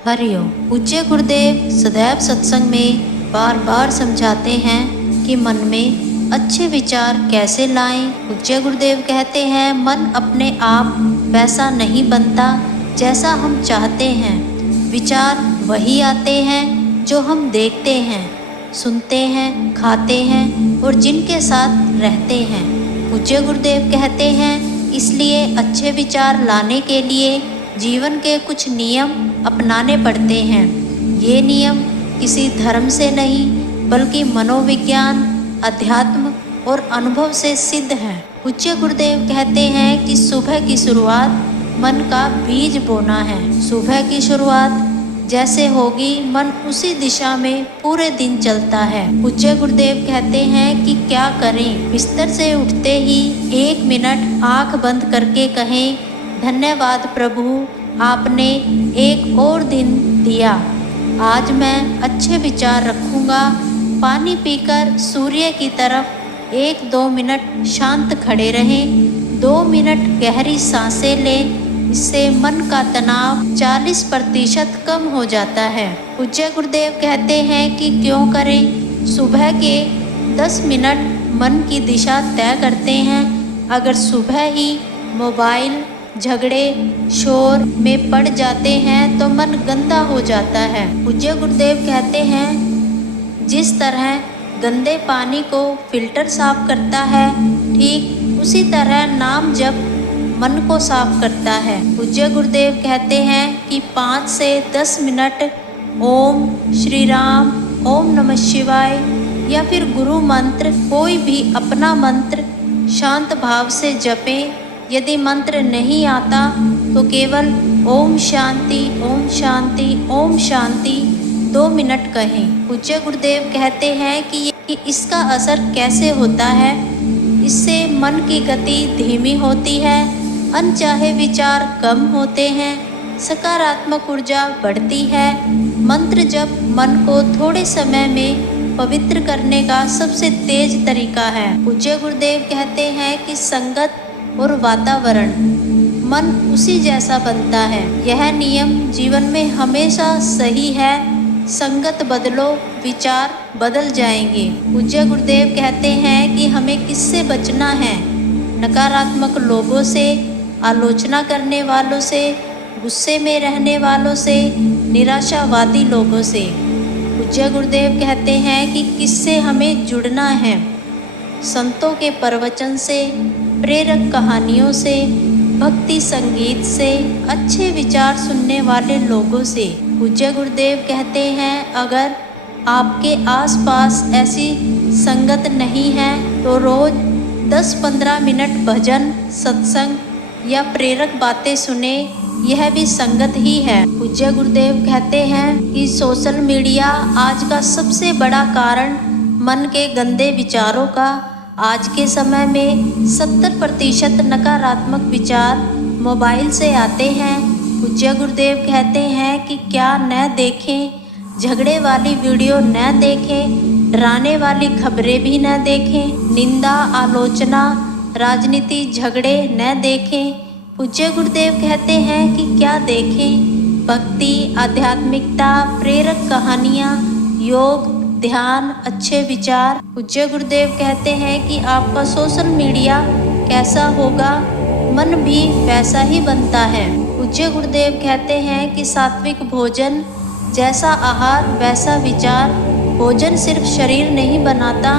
हरिओम। पूज्य गुरुदेव सदैव सत्संग में बार बार समझाते हैं कि मन में अच्छे विचार कैसे लाएं। पूज्य गुरुदेव कहते हैं मन अपने आप वैसा नहीं बनता जैसा हम चाहते हैं। विचार वही आते हैं जो हम देखते हैं, सुनते हैं, खाते हैं और जिनके साथ रहते हैं। पूज्य गुरुदेव कहते हैं इसलिए अच्छे विचार लाने के लिए जीवन के कुछ नियम अपनाने पड़ते हैं। ये नियम किसी धर्म से नहीं बल्कि मनोविज्ञान, अध्यात्म और अनुभव से सिद्ध है। पूज्य गुरुदेव कहते हैं कि सुबह की शुरुआत मन का बीज बोना है। सुबह की शुरुआत जैसे होगी मन उसी दिशा में पूरे दिन चलता है। पूज्य गुरुदेव कहते हैं कि क्या करें। बिस्तर से उठते ही 1 मिनट आंख बंद करके कहें, धन्यवाद प्रभु, आपने एक और दिन दिया। आज मैं अच्छे विचार रखूंगा। पानी पीकर सूर्य की तरफ 1-2 मिनट शांत खड़े रहें। 2 मिनट गहरी सांसें लें। इससे मन का तनाव 40% कम हो जाता है। पूज्य गुरुदेव कहते हैं कि क्यों करें। सुबह के 10 मिनट मन की दिशा तय करते हैं। अगर सुबह ही मोबाइल, झगड़े, शोर में पड़ जाते हैं तो मन गंदा हो जाता है। पूज्य गुरुदेव कहते हैं जिस तरह गंदे पानी को फिल्टर साफ करता है, ठीक उसी तरह नाम जप मन को साफ करता है। पूज्य गुरुदेव कहते हैं कि 5 से 10 मिनट ओम श्री राम, ओम नमः शिवाय या फिर गुरु मंत्र, कोई भी अपना मंत्र शांत भाव से जपें। यदि मंत्र नहीं आता तो केवल ओम शांति, ओम शांति, ओम शांति 2 मिनट कहें। पूज्य गुरुदेव कहते हैं कि इसका असर कैसे होता है। इससे मन की गति धीमी होती है, अनचाहे विचार कम होते हैं, सकारात्मक ऊर्जा बढ़ती है। मंत्र जप मन को थोड़े समय में पवित्र करने का सबसे तेज तरीका है। पूज्य गुरुदेव कहते हैं कि संगत और वातावरण मन उसी जैसा बनता है। यह नियम जीवन में हमेशा सही है। संगत बदलो, विचार बदल जाएंगे। पूज्य गुरुदेव कहते हैं कि हमें किससे बचना है। नकारात्मक लोगों से, आलोचना करने वालों से, गुस्से में रहने वालों से, निराशावादी लोगों से। पूज्य गुरुदेव कहते हैं कि किससे हमें जुड़ना है। संतों के प्रवचन से, प्रेरक कहानियों से, भक्ति संगीत से, अच्छे विचार सुनने वाले लोगों से। पूज्य गुरुदेव कहते हैं अगर आपके आसपास ऐसी संगत नहीं है तो रोज 10-15 मिनट भजन, सत्संग या प्रेरक बातें सुने। यह भी संगत ही है। पूज्य गुरुदेव कहते हैं कि सोशल मीडिया आज का सबसे बड़ा कारण मन के गंदे विचारों का। आज के समय में 70% नकारात्मक विचार मोबाइल से आते हैं। पूज्य गुरुदेव कहते हैं कि क्या न देखें, झगड़े वाली वीडियो न देखें, डराने वाली खबरें भी न देखें, निंदा, आलोचना, राजनीति, झगड़े न देखें। पूज्य गुरुदेव कहते हैं कि क्या देखें। भक्ति, आध्यात्मिकता, प्रेरक कहानियाँ, योग, ध्यान, अच्छे विचार। पूज्य गुरुदेव कहते हैं कि आपका सोशल मीडिया कैसा होगा, मन भी वैसा ही बनता है। पूज्य गुरुदेव कहते हैं कि सात्विक भोजन, जैसा आहार वैसा विचार। भोजन सिर्फ शरीर नहीं बनाता,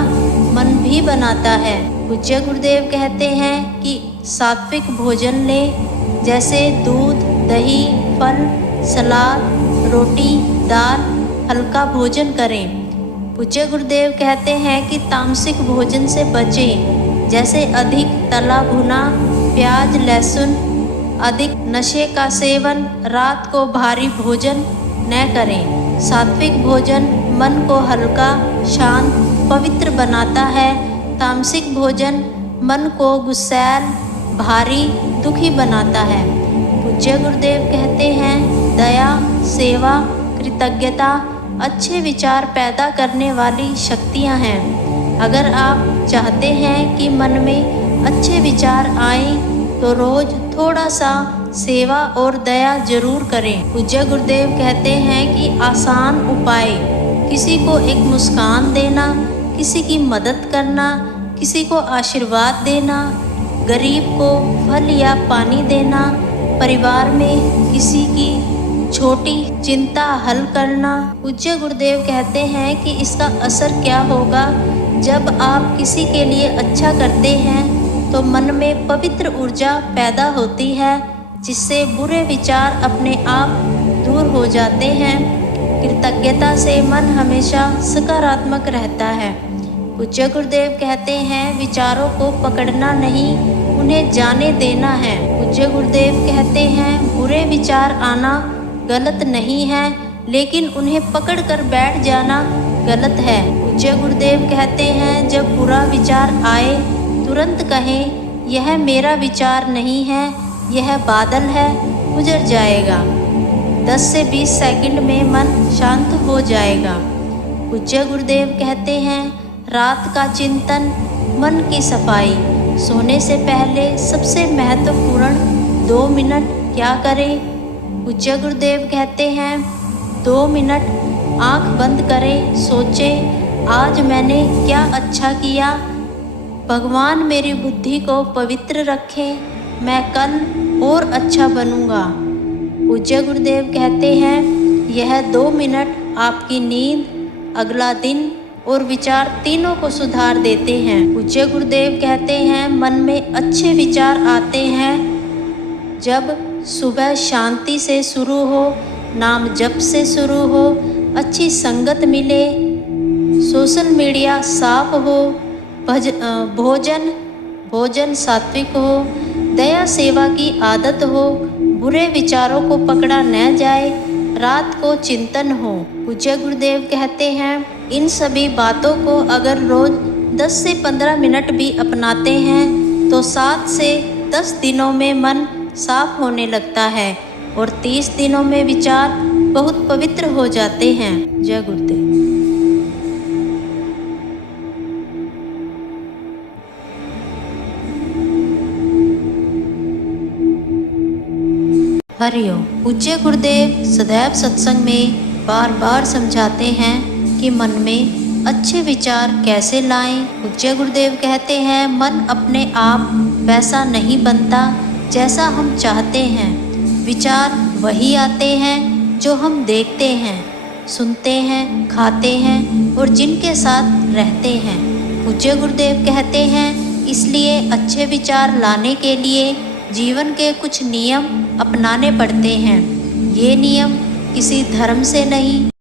मन भी बनाता है। पूज्य गुरुदेव कहते हैं कि सात्विक भोजन लें, जैसे दूध, दही, फल, सलाद, रोटी, दाल, हल्का भोजन करें। पूज्य गुरुदेव कहते हैं कि तामसिक भोजन से बचें, जैसे अधिक तला भुना, प्याज, लहसुन, अधिक नशे का सेवन, रात को भारी भोजन न करें। सात्विक भोजन मन को हल्का, शांत, पवित्र बनाता है। तामसिक भोजन मन को गुस्सैल, भारी, दुखी बनाता है। पूज्य गुरुदेव कहते हैं दया, सेवा, कृतज्ञता अच्छे विचार पैदा करने वाली शक्तियाँ हैं। अगर आप चाहते हैं कि मन में अच्छे विचार आएं तो रोज थोड़ा सा सेवा और दया जरूर करें। पूज्य गुरुदेव कहते हैं कि आसान उपाय, किसी को एक मुस्कान देना, किसी की मदद करना, किसी को आशीर्वाद देना, गरीब को फल या पानी देना, परिवार में किसी की छोटी चिंता हल करना। पूज्य गुरुदेव कहते हैं कि इसका असर क्या होगा। जब आप किसी के लिए अच्छा करते हैं तो मन में पवित्र ऊर्जा पैदा होती है, जिससे बुरे विचार अपने आप दूर हो जाते हैं। कृतज्ञता से मन हमेशा सकारात्मक रहता है। पूज्य गुरुदेव कहते हैं विचारों को पकड़ना नहीं, उन्हें जाने देना है। पूज्य गुरुदेव कहते हैं बुरे विचार आना गलत नहीं है, लेकिन उन्हें पकड़कर बैठ जाना गलत है। पूज्य गुरुदेव कहते हैं जब बुरा विचार आए तुरंत कहें यह मेरा विचार नहीं है, यह बादल है, गुजर जाएगा। 10 से 20 सेकंड में मन शांत हो जाएगा। पूज्य गुरुदेव कहते हैं रात का चिंतन, मन की सफाई। सोने से पहले सबसे महत्वपूर्ण 2 मिनट क्या करें। पूज्य गुरुदेव कहते हैं 2 मिनट आँख बंद करें, सोचें आज मैंने क्या अच्छा किया, भगवान मेरी बुद्धि को पवित्र रखें, मैं कल और अच्छा बनूंगा। पूज्य गुरुदेव कहते हैं यह 2 मिनट आपकी नींद, अगला दिन और विचार तीनों को सुधार देते हैं। पूज्य गुरुदेव कहते हैं मन में अच्छे विचार आते हैं जब सुबह शांति से शुरू हो, नाम जप से शुरू हो, अच्छी संगत मिले, सोशल मीडिया साफ हो, भोजन सात्विक हो, दया सेवा की आदत हो, बुरे विचारों को पकड़ा न जाए, रात को चिंतन हो। पूज्य गुरुदेव कहते हैं इन सभी बातों को अगर रोज 10 से 15 मिनट भी अपनाते हैं तो 7 से 10 दिनों में मन साफ होने लगता है और 30 दिनों में विचार बहुत पवित्र हो जाते हैं। जय गुरुदेव। हरिओम। पूज्य गुरुदेव सदैव सत्संग में बार बार समझाते हैं कि मन में अच्छे विचार कैसे लाएं। पूज्य गुरुदेव कहते हैं मन अपने आप वैसा नहीं बनता जैसा हम चाहते हैं। विचार वही आते हैं जो हम देखते हैं, सुनते हैं, खाते हैं और जिनके साथ रहते हैं। पूज्य गुरुदेव कहते हैं इसलिए अच्छे विचार लाने के लिए जीवन के कुछ नियम अपनाने पड़ते हैं। ये नियम किसी धर्म से नहीं